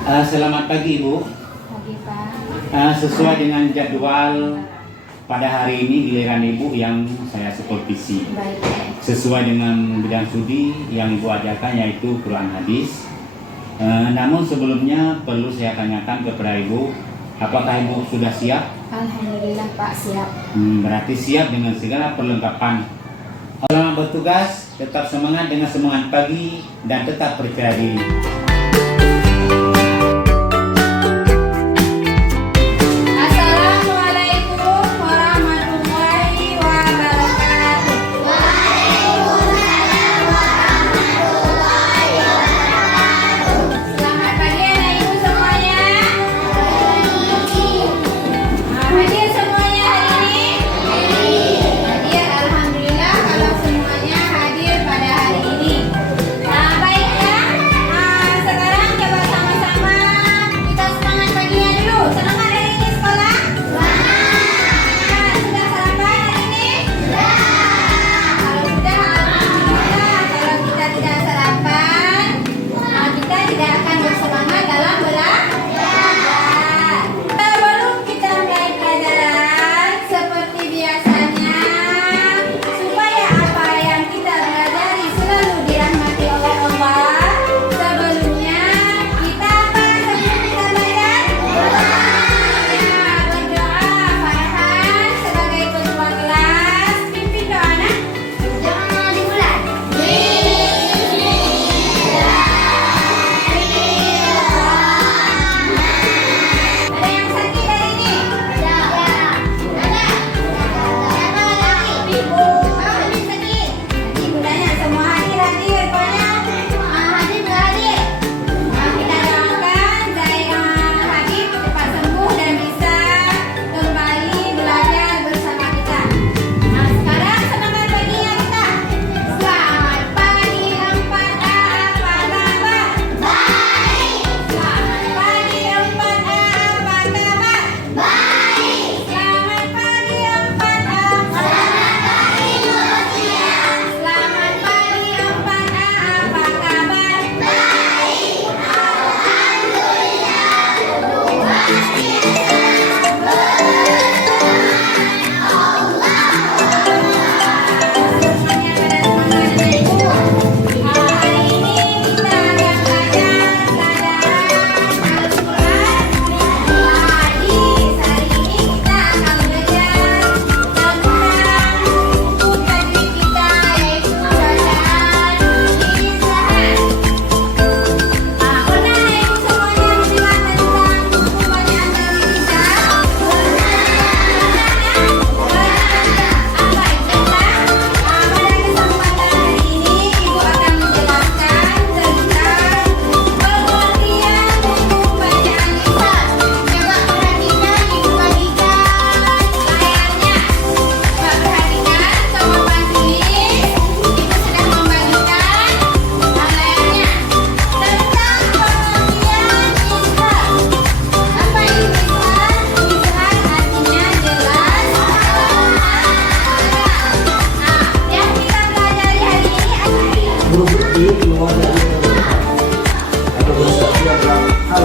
Selamat pagi Ibu. Pagi Pak. Sesuai dengan jadwal pada hari ini giliran Ibu yang saya supervisi. Baik. Sesuai dengan bidang studi yang Ibu ajarkan yaitu Quran Hadis. Namun sebelumnya perlu saya tanyakan kepada Ibu, apakah Ibu sudah siap? Alhamdulillah Pak, siap. Berarti siap dengan segala perlengkapan. Selamat bertugas, tetap semangat dengan semangat pagi dan tetap percaya diri. Grup ini keluar dari atau bersedia dalam hal